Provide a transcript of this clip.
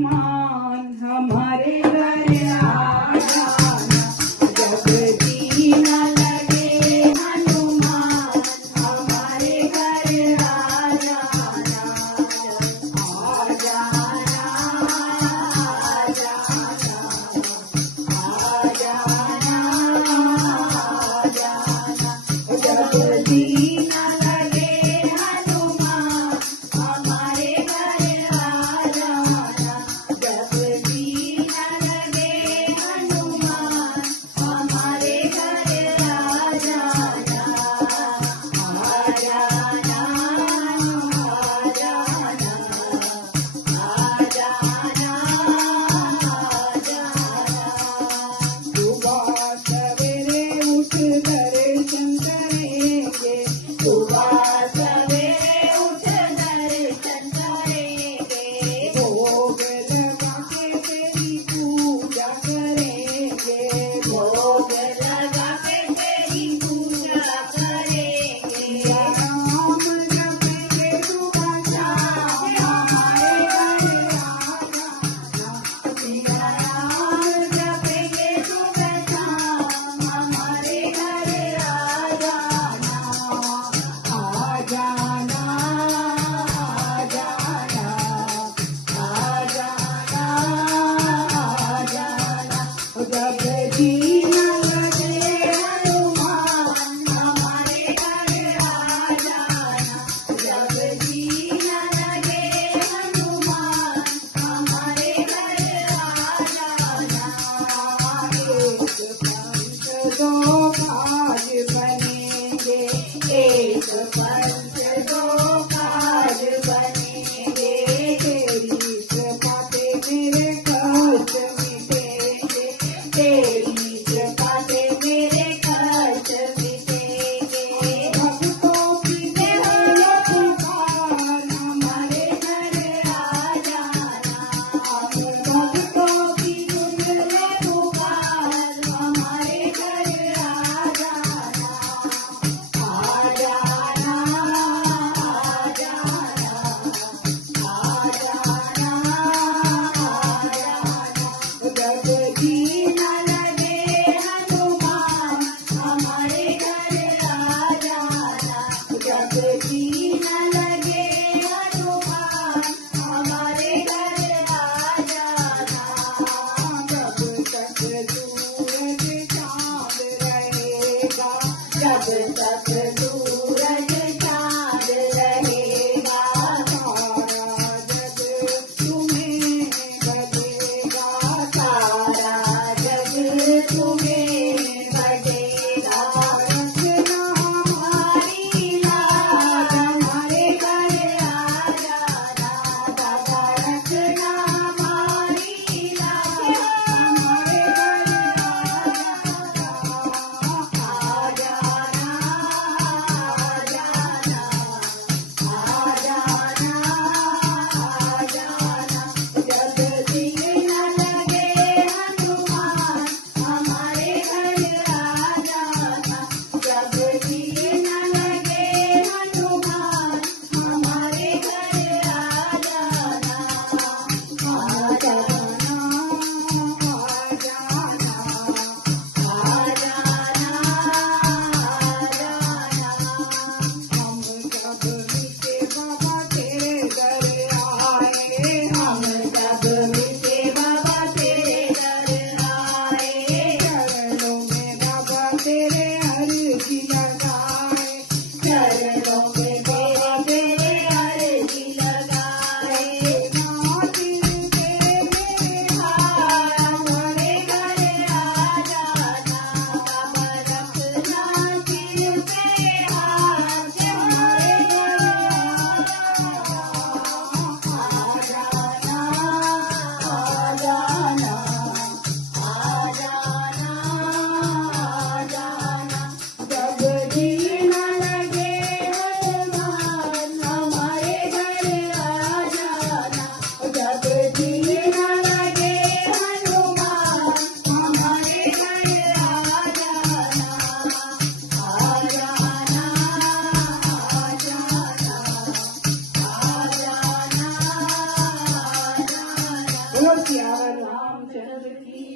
मान हमारे घर आ जाना, जब जी न लगे हनुमान हमारे घर आ जाना, आ जाना, आ जाना, आ जाना, आ जाना, जब जी न लगे हनुमान हमारे घर आ जाना, जब जी न लगे हनुमान हमारे घर आ जाना, आ जाना, आ जाना, आ जाना, आ जाना। सुबह सवेरे उठ दर्शन करेंगे, सुबह सवेरे उठ दर्शन करेंगे, भोग लगा के तेरी पूजा करेंगे, भोग लगा के तेरी पूजा करेंगे, सिया राम जपेंगे सुबह शाम हमारे घर आ जाना, सिया राम जपेंगे सुबह शाम हमारे घर आ जाना, आ जाना, आ जाना, आ जाना, आ जाना, जब जी न लगे हनुमान हमारे घर आ जाना, जब जी न लगे हनुमान हमारे घर आ जाना, एक पंथ दो काज बनेंगे, एक पंथ दो काज बनेंगे, तेरी कृपा से मेरे कष्ट मिटेंगे, तेरी कृपा से मेरे कष्ट मिटेंगे, भक्तों की तेरा पुकार हमारे घर आ जाना, हम भक्तों की सुन ले पुकार हमारे घर आ जाना, आ जाना, आ जाना, आ जाना, आ जाना, श्याम रामचंद्र की